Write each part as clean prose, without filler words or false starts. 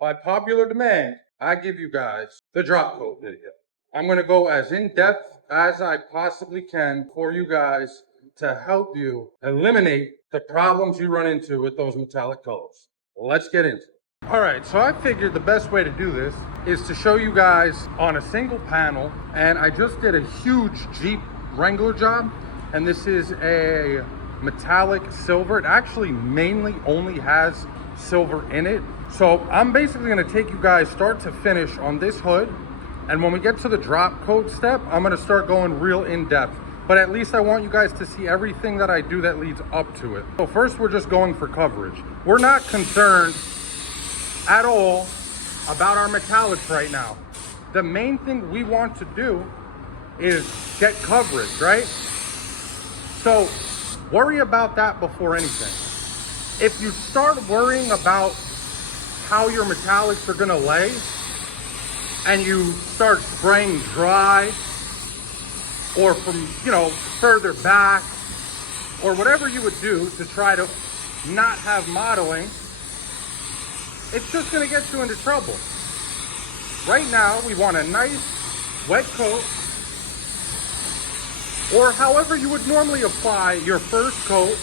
by popular demand, I give you guys the drop coat video. I'm going to go as in-depth as I possibly can for you guys to help you eliminate the problems you run into with those metallic colors. Let's get into it. All right, so I figured the best way to do this is to show you guys on a single panel, and I just did a huge Jeep Wrangler job, and this is a metallic silver. It actually mainly only has silver in it. So I'm basically going to take you guys start to finish on this hood, and when we get to the drop coat step, I'm going to start going real in depth, but at least I want you guys to see everything that I do that leads up to it. So first, we're just going for coverage. We're not concerned at all about our metallics right now. The main thing we want to do is get coverage, right? So worry about that before anything. If you start worrying about how your metallics are gonna lay and you start spraying dry or from, further back or whatever you would do to try to not have mottling, it's just gonna get you into trouble. Right now, we want a nice wet coat, or however you would normally apply your first coat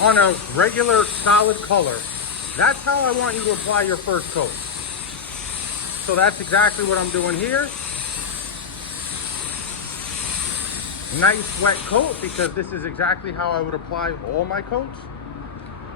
on a regular solid color. That's how I want you to apply your first coat. So that's exactly what I'm doing here. Nice wet coat, because this is exactly how I would apply all my coats.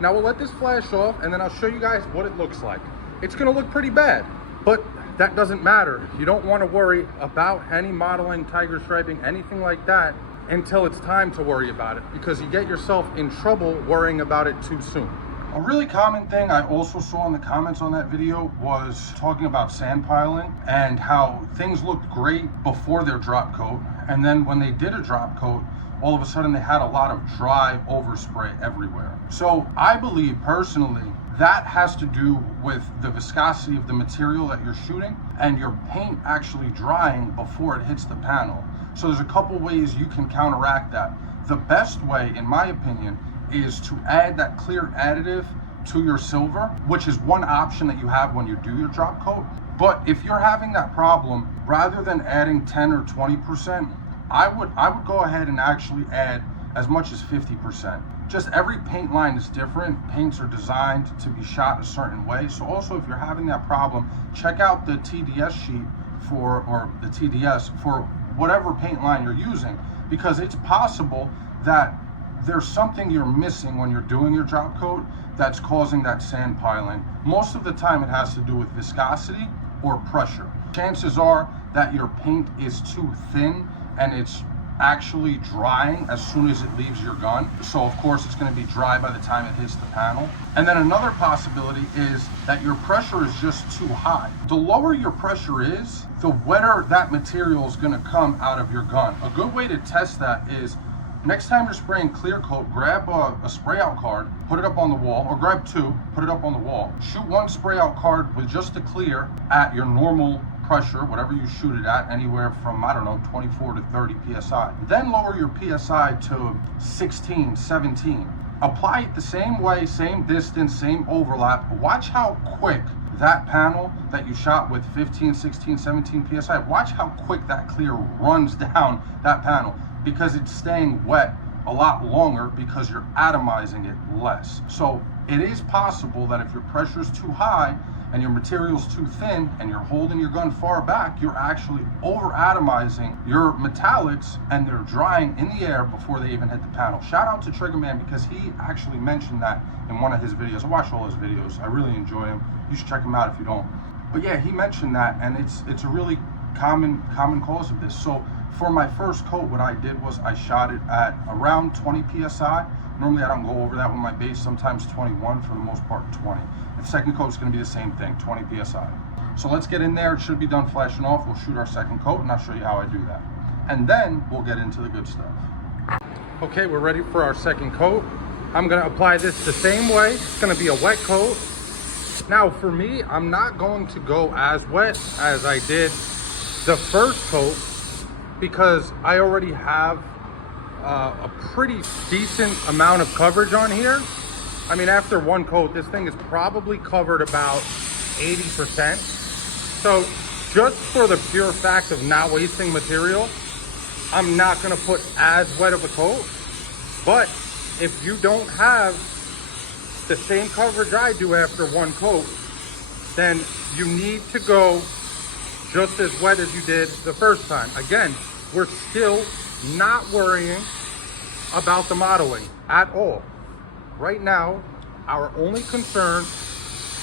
Now we'll let this flash off, and then I'll show you guys what it looks like. It's gonna look pretty bad, but that doesn't matter. You don't want to worry about any modeling, tiger striping, anything like that until it's time to worry about it, because you get yourself in trouble worrying about it too soon. A really common thing I also saw in the comments on that video was talking about sand piling and how things looked great before their drop coat, and then when they did a drop coat, all of a sudden they had a lot of dry overspray everywhere. So I believe personally that has to do with the viscosity of the material that you're shooting and your paint actually drying before it hits the panel. So there's a couple ways you can counteract that. The best way, in my opinion, is to add that clear additive to your silver, which is one option that you have when you do your drop coat. But if you're having that problem, rather than adding 10 or 20%, I would go ahead and actually add as much as 50%. Just every paint line is different. Paints are designed to be shot a certain way. So also, if you're having that problem, check out the TDS sheet or the TDS for whatever paint line you're using, because it's possible that there's something you're missing when you're doing your drop coat that's causing that sand piling. Most of the time it has to do with viscosity or pressure. Chances are that your paint is too thin and it's actually drying as soon as it leaves your gun. So of course it's going to be dry by the time it hits the panel. And then another possibility is that your pressure is just too high. The lower your pressure is, the wetter that material is going to come out of your gun. A good way to test that is next time you're spraying clear coat, grab a spray out card, put it up on the wall, or grab two, put it up on the wall. Shoot one spray out card with just the clear at your normal pressure, whatever you shoot it at, anywhere from, 24 to 30 PSI. Then lower your PSI to 16, 17. Apply it the same way, same distance, same overlap. Watch how quick that panel that you shot with 15, 16, 17 PSI, watch how quick that clear runs down that panel, because it's staying wet a lot longer because you're atomizing it less. So it is possible that if your pressure is too high and your material's too thin and you're holding your gun far back, you're actually over atomizing your metallics and they're drying in the air before they even hit the panel. Shout out to Triggerman, because he actually mentioned that in one of his videos. I watch all his videos. I really enjoy him. You should check him out if you don't. But yeah, he mentioned that, and it's a really common cause of this. So for my first coat, what I did was I shot it at around 20 PSI. Normally I don't go over that with my base, sometimes 21, for the most part 20. The second coat is going to be the same thing, 20 PSI. So let's get in there. It should be done flashing off. We'll shoot our second coat and I'll show you how I do that. And then we'll get into the good stuff. Okay, we're ready for our second coat. I'm going to apply this the same way. It's going to be a wet coat. Now for me, I'm not going to go as wet as I did the first coat, because I already have a pretty decent amount of coverage on here. I mean, after one coat, this thing is probably covered about 80%. So just for the pure fact of not wasting material, I'm not gonna put as wet of a coat. But if you don't have the same coverage I do after one coat, then you need to go just as wet as you did the first time. Again, we're still not worrying about the modeling at all. Right now, our only concern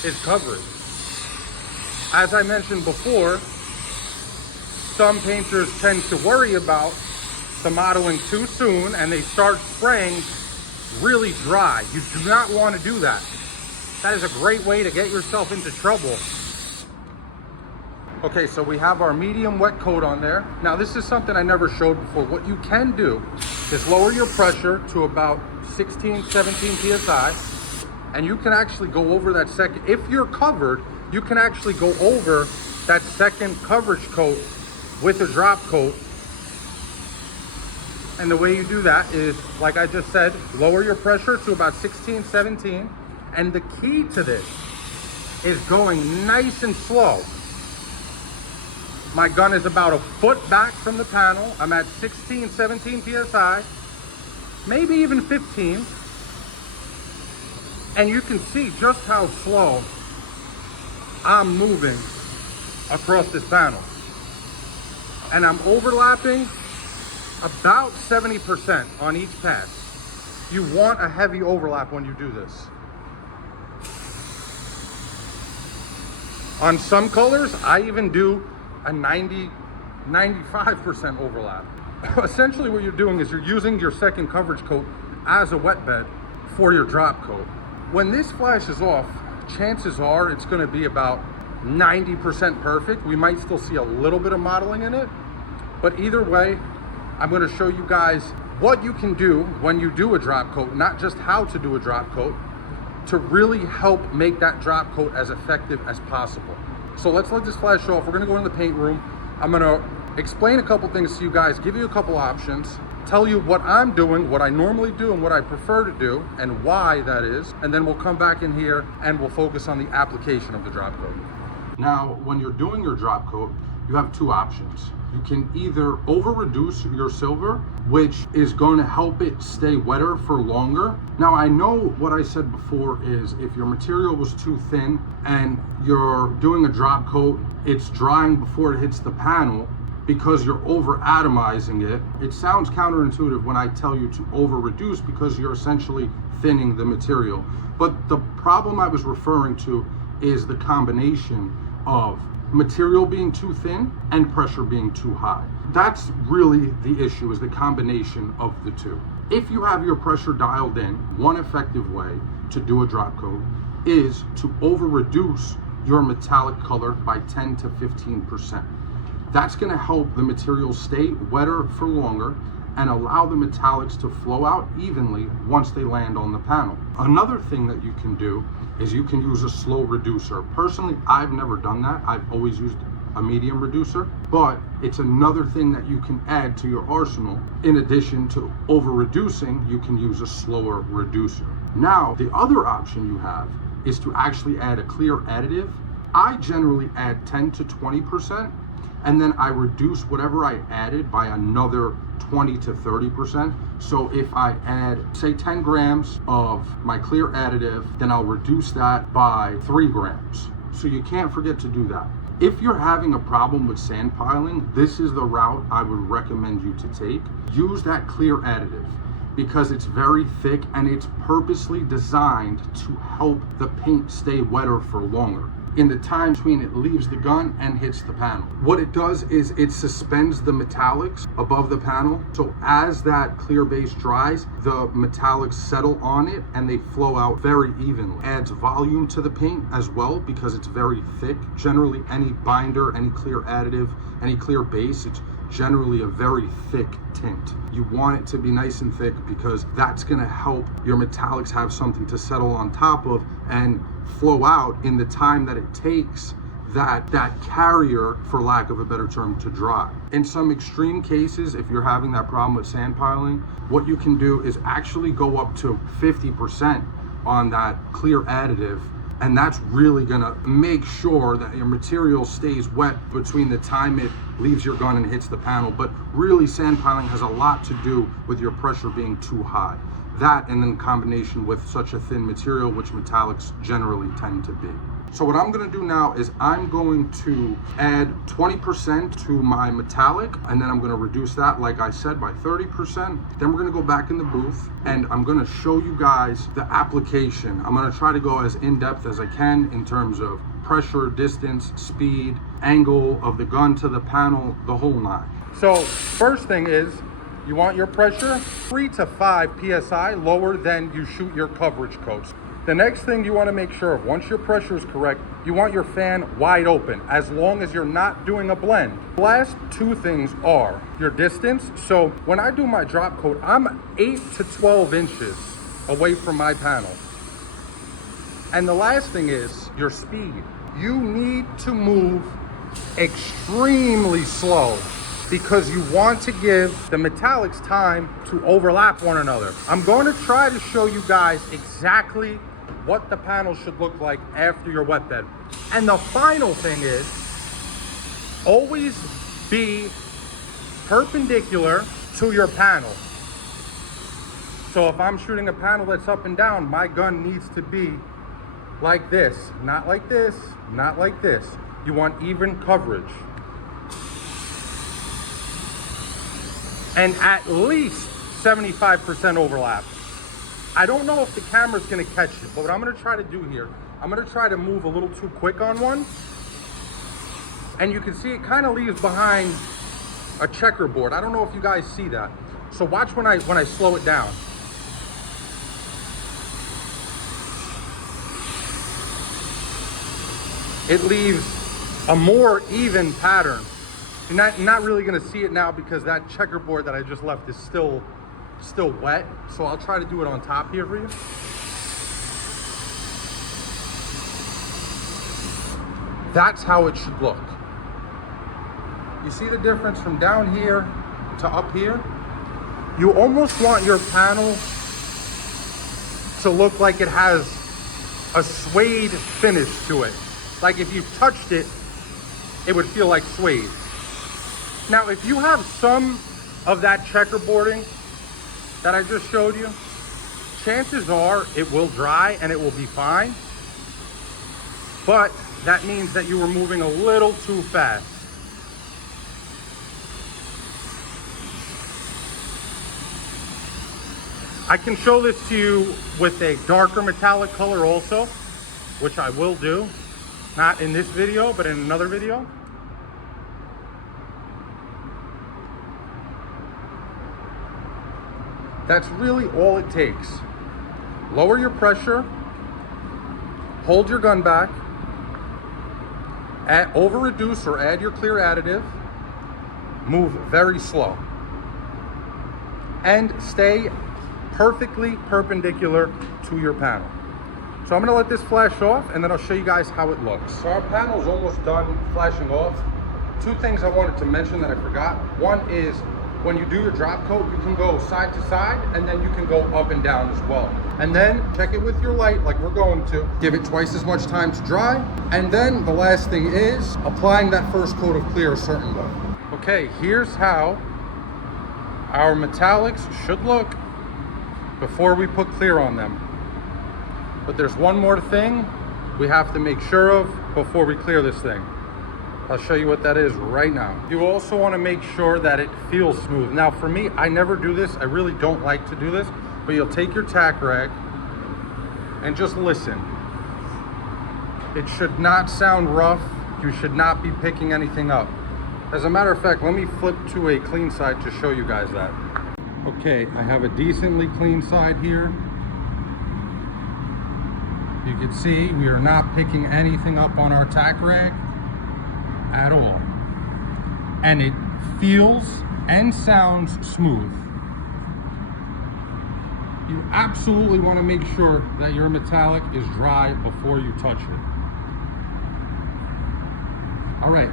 is coverage. As I mentioned before, some painters tend to worry about the modeling too soon and they start spraying really dry. You do not want to do that. That is a great way to get yourself into trouble. Okay, so we have our medium wet coat on there. Now this is something I never showed before. What you can do is lower your pressure to about 16, 17 PSI, and you can actually go over that second. If you're covered, you can actually go over that second coverage coat with a drop coat. And the way you do that is, like I just said, lower your pressure to about 16, 17. And the key to this is going nice and slow. My gun is about a foot back from the panel. I'm at 16, 17 PSI, maybe even 15. And you can see just how slow I'm moving across this panel. And I'm overlapping about 70% on each pass. You want a heavy overlap when you do this. On some colors, I even do a 95% overlap. Essentially what you're doing is you're using your second coverage coat as a wet bed for your drop coat. When this flashes off, chances are it's gonna be about 90% perfect. We might still see a little bit of modeling in it, but either way, I'm gonna show you guys what you can do when you do a drop coat, not just how to do a drop coat, to really help make that drop coat as effective as possible. So let's let this flash off. We're gonna go in the paint room. I'm gonna explain a couple things to you guys, give you a couple options, tell you what I'm doing, what I normally do, and what I prefer to do, and why that is. And then we'll come back in here and we'll focus on the application of the drop coat. Now, when you're doing your drop coat, you have two options. You can either over reduce your silver, which is going to help it stay wetter for longer. Now, I know what I said before is if your material was too thin and you're doing a drop coat, it's drying before it hits the panel because you're over atomizing it. It sounds counterintuitive when I tell you to over reduce because you're essentially thinning the material. But the problem I was referring to is the combination of material being too thin and pressure being too high. That's really the issue, is the combination of the two. If you have your pressure dialed in, one effective way to do a drop coat is to over reduce your metallic color by 10 to 15%. That's going to help the material stay wetter for longer and allow the metallics to flow out evenly once they land on the panel. Another thing that you can do is you can use a slow reducer. Personally, I've never done that. I've always used a medium reducer, but it's another thing that you can add to your arsenal. In addition to over reducing, you can use a slower reducer. Now, the other option you have is to actually add a clear additive. I generally add 10 to 20%, and then I reduce whatever I added by another 20 to 30%. So if I add, say, 10 grams of my clear additive, then I'll reduce that by 3 grams. So you can't forget to do that. If you're having a problem with sand piling, this is the route I would recommend you to take. Use that clear additive because it's very thick and it's purposely designed to help the paint stay wetter for longer in the time between it leaves the gun and hits the panel. What it does is it suspends the metallics above the panel. So as that clear base dries, the metallics settle on it and they flow out very evenly. Adds volume to the paint as well because it's very thick. Generally, any binder, any clear additive, any clear base, it's generally a very thick tint. You want it to be nice and thick because that's gonna help your metallics have something to settle on top of and flow out in the time that it takes that carrier, for lack of a better term, to dry. In some extreme cases, if you're having that problem with sand piling, what you can do is actually go up to 50% on that clear additive And that's really gonna make sure that your material stays wet between the time it leaves your gun and hits the panel. But really, sand piling has a lot to do with your pressure being too high. That, and then combination with such a thin material, which metallics generally tend to be. So what I'm gonna do now is I'm going to add 20% to my metallic, and then I'm gonna reduce that, like I said, by 30%. Then we're gonna go back in the booth, and I'm gonna show you guys the application. I'm gonna try to go as in-depth as I can in terms of pressure, distance, speed, angle of the gun to the panel, the whole nine. So first thing is, you want your pressure 3 to 5 PSI lower than you shoot your coverage coats. The next thing you want to make sure of, once your pressure is correct, you want your fan wide open, as long as you're not doing a blend. The last two things are your distance. So when I do my drop coat, I'm 8 to 12 inches away from my panel. And the last thing is your speed. You need to move extremely slow, because you want to give the metallics time to overlap one another. I'm going to try to show you guys exactly what the panel should look like after your wet bed. And the final thing is, always be perpendicular to your panel. So if I'm shooting a panel that's up and down, my gun needs to be like this, not like this, not like this. You want even coverage. And at least 75% overlap. I don't know if the camera's gonna catch it, but what I'm gonna try to do here, I'm gonna try to move a little too quick on one. And you can see it kind of leaves behind a checkerboard. I don't know if you guys see that. So watch when I slow it down. It leaves a more even pattern. You're not really gonna see it now because that checkerboard that I just left is still wet. So I'll try to do it on top here for you. That's how it should look. You see the difference from down here to up here? You almost want your panel to look like it has a suede finish to it. Like if you touched it, it would feel like suede. Now, if you have some of that checkerboarding that I just showed you, chances are it will dry and it will be fine. But that means that you were moving a little too fast. I can show this to you with a darker metallic color also, which I will do. Not in this video, but in another video. That's really all it takes. Lower your pressure, hold your gun back, over reduce or add your clear additive, move very slow, and stay perfectly perpendicular to your panel. So I'm gonna let this flash off and then I'll show you guys how it looks. So our panel's almost done flashing off. Two things I wanted to mention that I forgot. One is, when you do your drop coat, you can go side to side and then you can go up and down as well. And then check it with your light like we're going to. Give it twice as much time to dry. And then the last thing is applying that first coat of clear a certain way. Okay, here's how our metallics should look before we put clear on them. But there's one more thing we have to make sure of before we clear this thing. I'll show you what that is right now. You also want to make sure that it feels smooth. Now for me, I never do this. I really don't like to do this, but you'll take your tack rag and just listen. It should not sound rough. You should not be picking anything up. As a matter of fact, let me flip to a clean side to show you guys that. Okay, I have a decently clean side here. You can see we are not picking anything up on our tack rag at all, and it feels and sounds smooth. You absolutely want to make sure that your metallic is dry before you touch it. All right,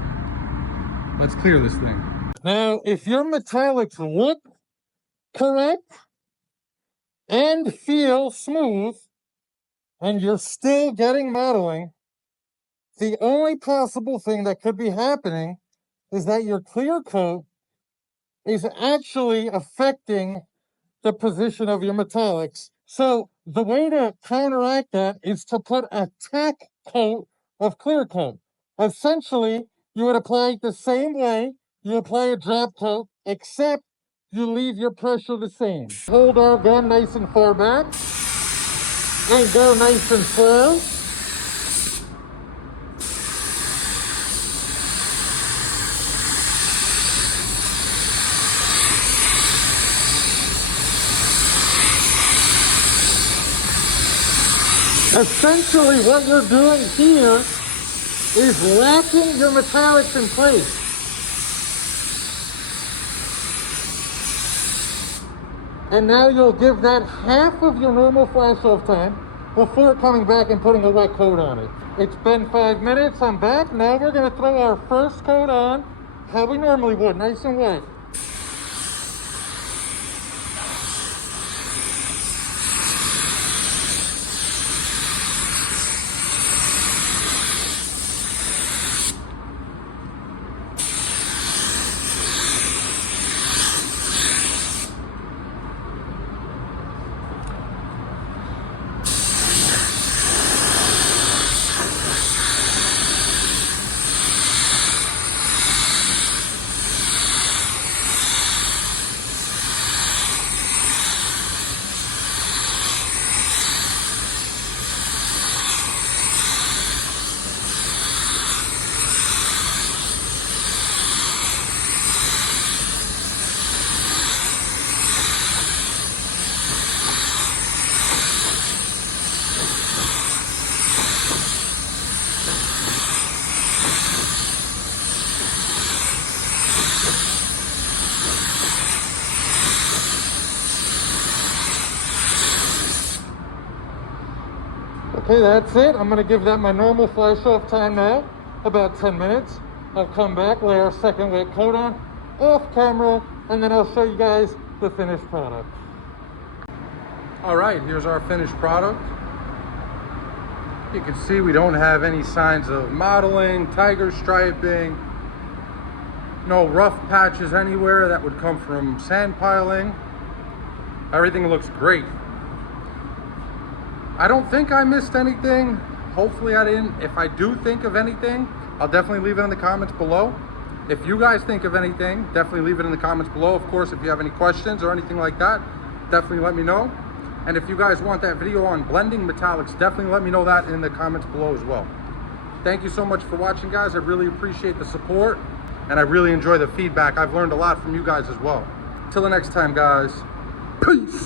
let's clear this thing. Now, if your metallics look correct and feel smooth and you're still getting mottling, the only possible thing that could be happening is that your clear coat is actually affecting the position of your metallics. So the way to counteract that is to put a tack coat of clear coat. Essentially, you would apply it the same way you apply a drop coat, except you leave your pressure the same. Hold our gun nice and far back and go nice and slow. Essentially, what you're doing here is locking your metallics in place. And now you'll give that half of your normal flash off time before coming back and putting a wet coat on it. It's been 5 minutes, I'm back. Now we're gonna throw our first coat on how we normally would, nice and wet. Okay, that's it. I'm gonna give that my normal flash off time now, about 10 minutes. I'll come back, lay our second wet coat on, off camera, and then I'll show you guys the finished product. All right, here's our finished product. You can see we don't have any signs of mottling, tiger striping, no rough patches anywhere that would come from sand piling. Everything looks great. I don't think I missed anything. Hopefully I didn't. If I do think of anything, I'll definitely leave it in the comments below. If you guys think of anything, definitely leave it in the comments below. Of course, if you have any questions or anything like that, definitely let me know. And if you guys want that video on blending metallics, definitely let me know that in the comments below as well. Thank you so much for watching, guys. I really appreciate the support and I really enjoy the feedback. I've learned a lot from you guys as well. Till the next time, guys. Peace.